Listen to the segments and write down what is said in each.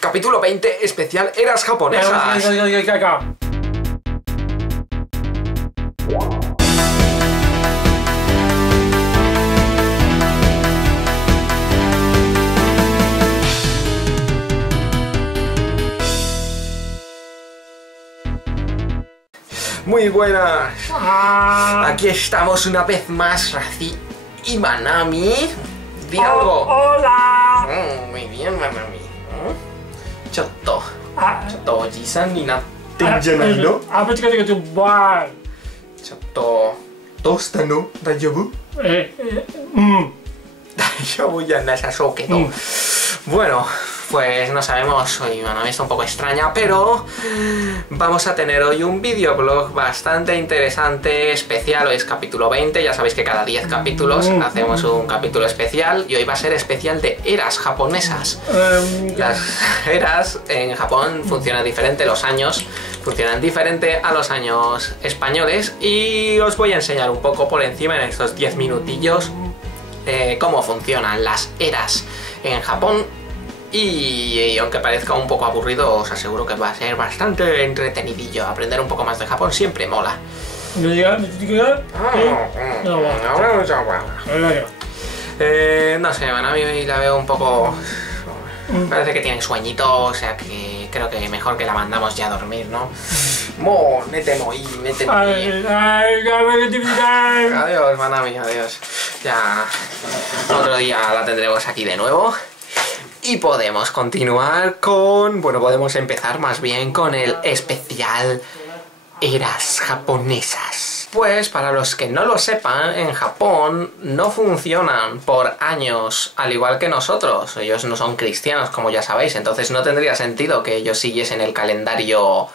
Capítulo 20, especial eras japonesas. Muy buenas. Aquí estamos una vez más, Razi y Manami. Di algo. Hola. Muy bien, Manami. Chotto. Chotto oji-san ni natteんじゃないの? Chotto. Dosta no? Daijoubu? Daijoubu ya nasasou kedo. Bueno, pues no sabemos, hoy Manami está un poco extraña, pero vamos a tener hoy un videoblog bastante interesante, especial. Hoy es capítulo 20, ya sabéis que cada 10 capítulos hacemos un capítulo especial y hoy va a ser especial de eras japonesas. Las eras en Japón funcionan diferente, los años funcionan diferente a los años españoles y os voy a enseñar un poco por encima en estos 10 minutillos cómo funcionan las eras en Japón. Y aunque parezca un poco aburrido, os aseguro que va a ser bastante entretenidillo. Aprender un poco más de Japón siempre mola. No sé, Manami la veo un poco... Parece que tiene sueñito, o sea que creo que mejor que la mandamos ya a dormir, ¿no? Adiós, Manami, adiós. Ya otro día la tendremos aquí de nuevo. Y podemos continuar con... Bueno, podemos empezar más bien con el especial eras japonesas. Pues para los que no lo sepan, en Japón no funcionan por años al igual que nosotros. Ellos no son cristianos, como ya sabéis, entonces no tendría sentido que ellos siguiesen el calendario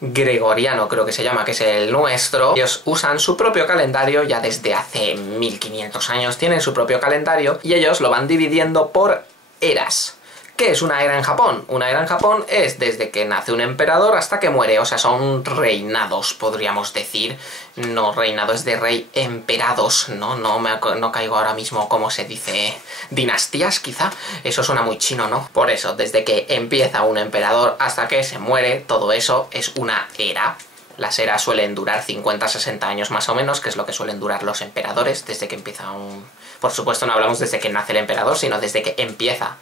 gregoriano, creo que se llama, que es el nuestro. Ellos usan su propio calendario ya desde hace 1500 años, tienen su propio calendario y ellos lo van dividiendo por eras. ¿Qué es una era en Japón? Una era en Japón es desde que nace un emperador hasta que muere, o sea, son reinados, podríamos decir. No reinados de rey, emperados, no caigo ahora mismo cómo se dice, dinastías quizá, eso suena muy chino, ¿no? Por eso, desde que empieza un emperador hasta que se muere, todo eso es una era. Las eras suelen durar 50-60 años más o menos, que es lo que suelen durar los emperadores, desde que empieza un... Por supuesto no hablamos desde que nace el emperador, sino desde que empieza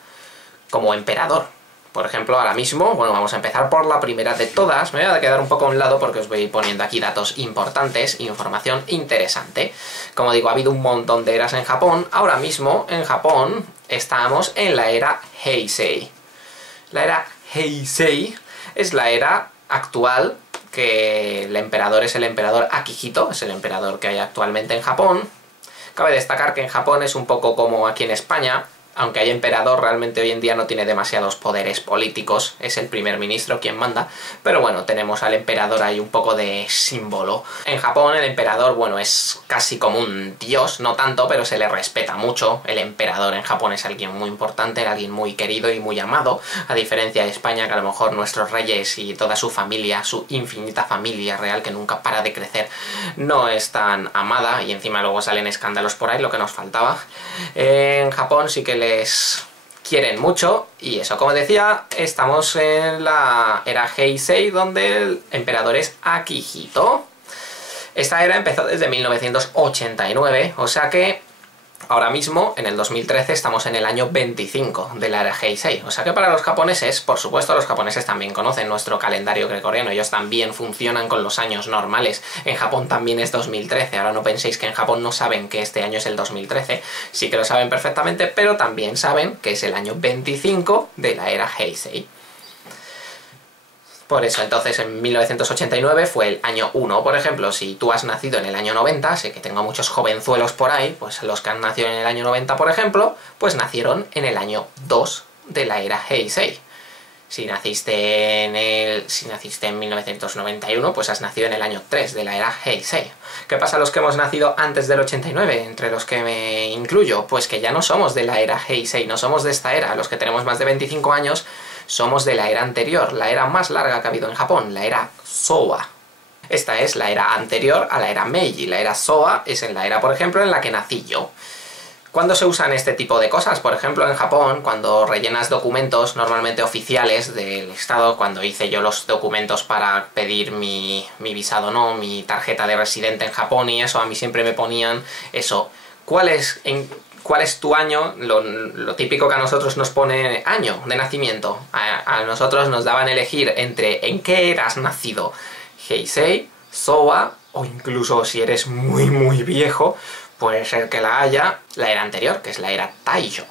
como emperador. Por ejemplo, ahora mismo, bueno, vamos a empezar por la primera de todas. Me voy a quedar un poco a un lado porque os voy poniendo aquí datos importantes, información interesante. Como digo, ha habido un montón de eras en Japón. Ahora mismo, en Japón, estamos en la era Heisei. La era Heisei es la era actual, que el emperador es el emperador Akihito, es el emperador que hay actualmente en Japón. Cabe destacar que en Japón es un poco como aquí en España, aunque hay emperador, realmente hoy en día no tiene demasiados poderes políticos, es el primer ministro quien manda, pero bueno, tenemos al emperador ahí un poco de símbolo. En Japón el emperador, bueno, es casi como un dios, no tanto, pero se le respeta mucho. El emperador en Japón es alguien muy importante, alguien muy querido y muy amado, a diferencia de España, que a lo mejor nuestros reyes y toda su familia, su infinita familia real que nunca para de crecer, no es tan amada, y encima luego salen escándalos por ahí, lo que nos faltaba. En Japón sí que les quieren mucho, y eso, como decía, estamos en la era Heisei, donde el emperador es Akihito. Esta era empezó desde 1989, o sea que ahora mismo, en el 2013, estamos en el año 25 de la era Heisei. O sea que para los japoneses, por supuesto, los japoneses también conocen nuestro calendario gregoriano. Ellos también funcionan con los años normales. En Japón también es 2013. Ahora no penséis que en Japón no saben que este año es el 2013. Sí que lo saben perfectamente, pero también saben que es el año 25 de la era Heisei. Por eso, entonces, en 1989 fue el año 1, por ejemplo. Si tú has nacido en el año 90, sé que tengo muchos jovenzuelos por ahí, pues los que han nacido en el año 90, por ejemplo, pues nacieron en el año 2 de la era Heisei. Si naciste en 1991, pues has nacido en el año 3 de la era Heisei. ¿Qué pasa a los que hemos nacido antes del 89, entre los que me incluyo? Pues que ya no somos de la era Heisei, no somos de esta era. Los que tenemos más de 25 años somos de la era anterior, la era más larga que ha habido en Japón, la era Showa. Esta es la era anterior a la era Meiji. La era Showa es en la era, por ejemplo, en la que nací yo. ¿Cuándo se usan este tipo de cosas? Por ejemplo, en Japón, cuando rellenas documentos normalmente oficiales del estado, cuando hice yo los documentos para pedir mi visado, no, mi tarjeta de residente en Japón y eso, a mí siempre me ponían eso. ¿Cuál es tu año? Lo típico que a nosotros nos pone año de nacimiento. A nosotros nos daban elegir entre en qué eras nacido, Heisei, Showa, o incluso si eres muy viejo, puede ser que la haya la era anterior, que es la era Taisho.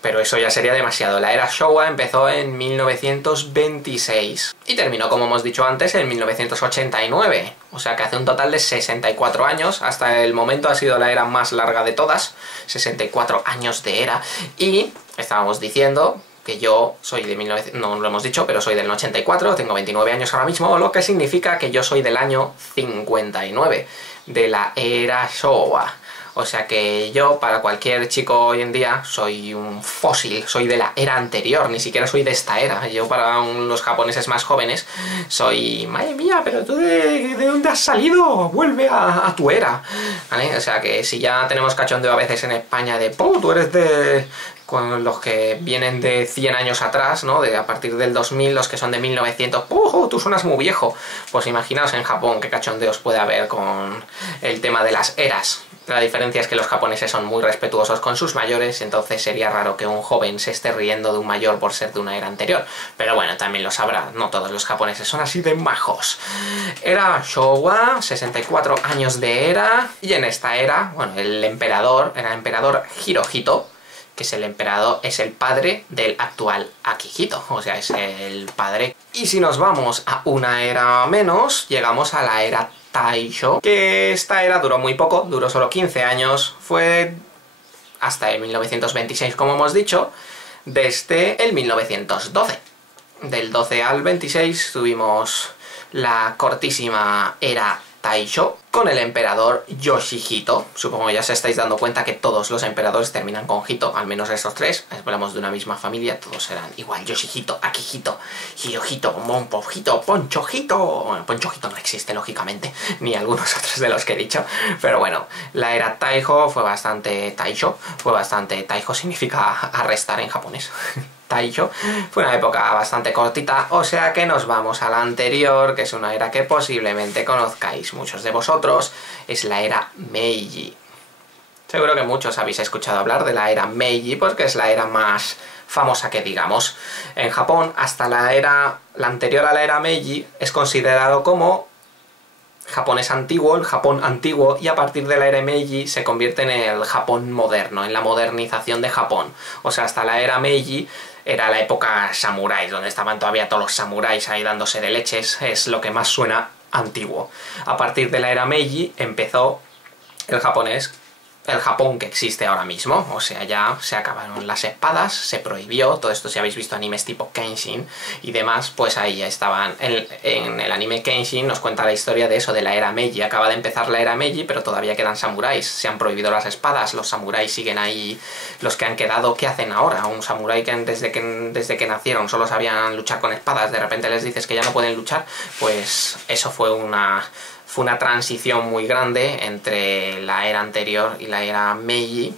Pero eso ya sería demasiado. La era Showa empezó en 1926 y terminó, como hemos dicho antes, en 1989. O sea que hace un total de 64 años. Hasta el momento ha sido la era más larga de todas. 64 años de era. Y estábamos diciendo que yo soy de 1900, no lo hemos dicho, pero soy del 84, tengo 29 años ahora mismo, lo que significa que yo soy del año 59, de la era Showa. O sea que yo, para cualquier chico hoy en día, soy un fósil, soy de la era anterior, ni siquiera soy de esta era. Yo, para los japoneses más jóvenes, soy... Madre mía, pero tú ¿de dónde has salido? Vuelve a tu era, ¿vale? O sea que si ya tenemos cachondeo a veces en España de... tú eres de... con los que vienen de 100 años atrás, ¿no? De a partir del 2000, los que son de 1900, tú suenas muy viejo. Pues imaginaos en Japón qué cachondeos puede haber con el tema de las eras. La diferencia es que los japoneses son muy respetuosos con sus mayores, entonces sería raro que un joven se esté riendo de un mayor por ser de una era anterior. Pero bueno, también lo sabrá, no todos los japoneses son así de majos. Era Showa, 64 años de era, y en esta era, bueno, el emperador era el emperador Hirohito, que es el emperador, es el padre del actual Akihito, o sea, es el padre. Y si nos vamos a una era menos, llegamos a la era Taisho, que esta era duró muy poco, duró solo 15 años, fue hasta el 1926, como hemos dicho, desde el 1912. Del 12 al 26 tuvimos la cortísima era Taisho, con el emperador Yoshihito. Supongo que ya se estáis dando cuenta que todos los emperadores terminan con Hito, al menos esos tres. Hablamos de una misma familia, todos eran igual. Yoshihito, Akihito, Hirohito, Monpohito, Ponchohito. Bueno, Ponchohito no existe, lógicamente, ni algunos otros de los que he dicho. Pero bueno, la era Taisho fue bastante... Taisho significa arrestar en japonés. Taisho fue una época bastante cortita, o sea que nos vamos a la anterior, que es una era que posiblemente conozcáis muchos de vosotros, es la era Meiji. Seguro que muchos habéis escuchado hablar de la era Meiji porque es la era más famosa que digamos. En Japón, hasta la anterior a la era Meiji, es considerado como japonés antiguo, el Japón antiguo, y a partir de la era Meiji se convierte en el Japón moderno, en la modernización de Japón. O sea, hasta la era Meiji era la época samuráis, donde estaban todavía todos los samuráis ahí dándose de leches, es lo que más suena antiguo. A partir de la era Meiji empezó el japonés, el Japón que existe ahora mismo, o sea, ya se acabaron las espadas, se prohibió, todo esto si habéis visto animes tipo Kenshin y demás, pues ahí ya estaban. En el anime Kenshin nos cuenta la historia de eso, de la era Meiji. Acaba de empezar la era Meiji, pero todavía quedan samuráis, se han prohibido las espadas, los samuráis siguen ahí, los que han quedado, ¿qué hacen ahora? Un samurái que desde que nacieron solo sabían luchar con espadas, de repente les dices que ya no pueden luchar, pues eso fue una transición muy grande entre la era anterior y la era Meiji,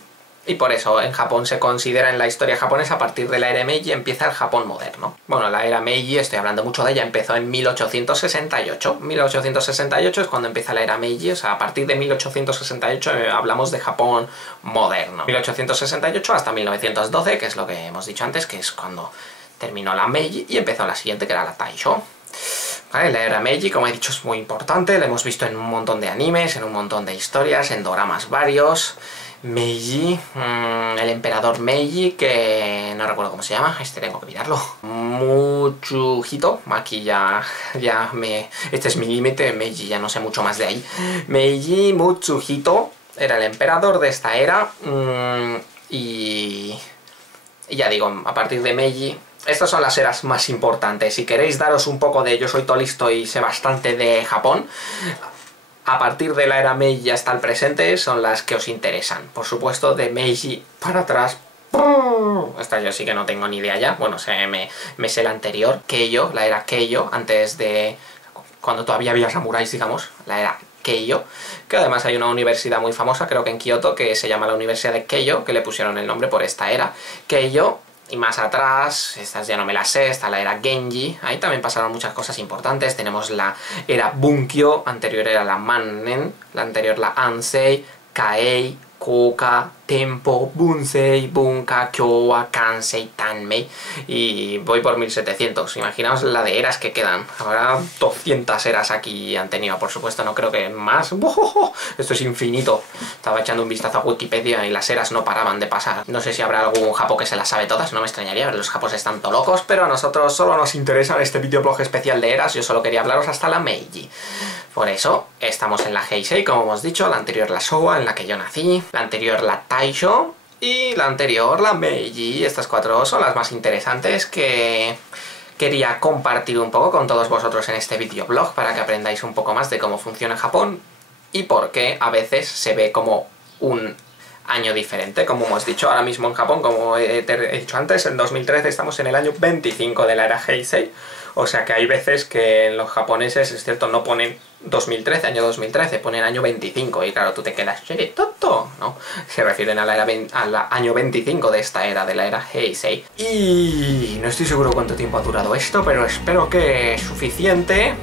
y por eso en Japón se considera, en la historia japonesa, a partir de la era Meiji empieza el Japón moderno. Bueno, la era Meiji, estoy hablando mucho de ella, empezó en 1868. 1868 es cuando empieza la era Meiji, o sea, a partir de 1868 hablamos de Japón moderno. 1868 hasta 1912, que es lo que hemos dicho antes, que es cuando terminó la Meiji y empezó la siguiente, que era la Taisho. ¿Vale? La era Meiji, como he dicho, es muy importante, la hemos visto en un montón de animes, en un montón de historias, en doramas varios. Meiji, el emperador Meiji, que no recuerdo cómo se llama, tengo que mirarlo. Muchuhito, aquí este es mi límite, Meiji, ya no sé mucho más de ahí. Meiji Mutsuhito era el emperador de esta era, y ya digo, a partir de Meiji... Estas son las eras más importantes. Si queréis daros un poco de... Yo soy todo listo y sé bastante de Japón. A partir de la era Meiji hasta el presente son las que os interesan. Por supuesto, de Meiji para atrás... Esta yo sí que no tengo ni idea ya. Bueno, me sé la anterior. Keijo, la era Keijo, antes de... cuando todavía había samuráis, digamos. La era Keio, que además hay una universidad muy famosa, creo que en Kioto, que se llama la Universidad de Keio, que le pusieron el nombre por esta era. Keio. Y más atrás, estas ya no me las sé, está la era Genji, ahí también pasaron muchas cosas importantes. Tenemos la era Bunkyo, anterior era la Mannen, la anterior la Ansei, Kaei, Koka, Tempo, Bunsei, Bunka, Kyowa, Kansei, Tanmei. Y voy por 1700. Imaginaos la de eras que quedan. Habrá 200 eras aquí han tenido, por supuesto, no creo que más. ¡Oh! Esto es infinito. Estaba echando un vistazo a Wikipedia y las eras no paraban de pasar. No sé si habrá algún japo que se las sabe todas, no me extrañaría, los japos están todo locos, pero a nosotros solo nos interesa este videoblog especial de eras. Yo solo quería hablaros hasta la Meiji. Por eso, estamos en la Heisei, como hemos dicho, la anterior la Showa, en la que yo nací, la anterior la Taisho y la anterior la Meiji. Estas 4 son las más interesantes que quería compartir un poco con todos vosotros en este videoblog para que aprendáis un poco más de cómo funciona Japón y por qué a veces se ve como un año diferente. Como hemos dicho, ahora mismo en Japón, como he dicho antes, en 2013 estamos en el año 25 de la era Heisei. O sea que hay veces que los japoneses, es cierto, no ponen 2013, año 2013, ponen año 25. Y claro, tú te quedas, ¡che, tonto! ¿No? Se refieren al año 25 de esta era, de la era Heisei. Y no estoy seguro cuánto tiempo ha durado esto, pero espero que es suficiente.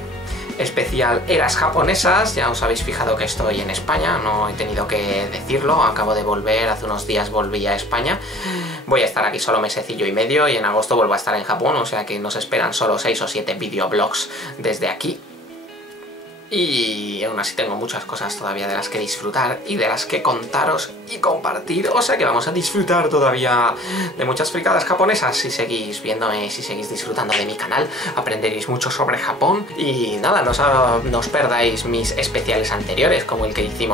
Especial eras japonesas, ya os habéis fijado que estoy en España, no he tenido que decirlo, acabo de volver, hace unos días volví a España. Voy a estar aquí solo mesecillo y medio y en agosto vuelvo a estar en Japón, o sea que nos esperan solo 6 o 7 videoblogs desde aquí. Y aún así tengo muchas cosas todavía de las que disfrutar y de las que contaros y compartir. O sea que vamos a disfrutar todavía de muchas fricadas japonesas. Si seguís viéndome, si seguís disfrutando de mi canal, aprenderéis mucho sobre Japón. Y nada, no os perdáis mis especiales anteriores, como el que hice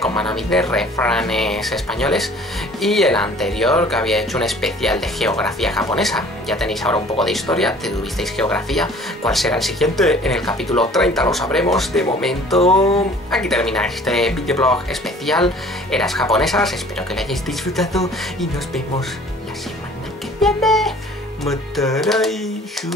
con Manami de refranes españoles, y el anterior que había hecho un especial de geografía japonesa. Ya tenéis ahora un poco de historia, tuvisteis geografía. ¿Cuál será el siguiente? En el capítulo 30 lo sabremos. De momento, aquí termina este videoblog especial eras japonesas. Espero que lo hayáis disfrutado y nos vemos la semana que viene. Mataraishu.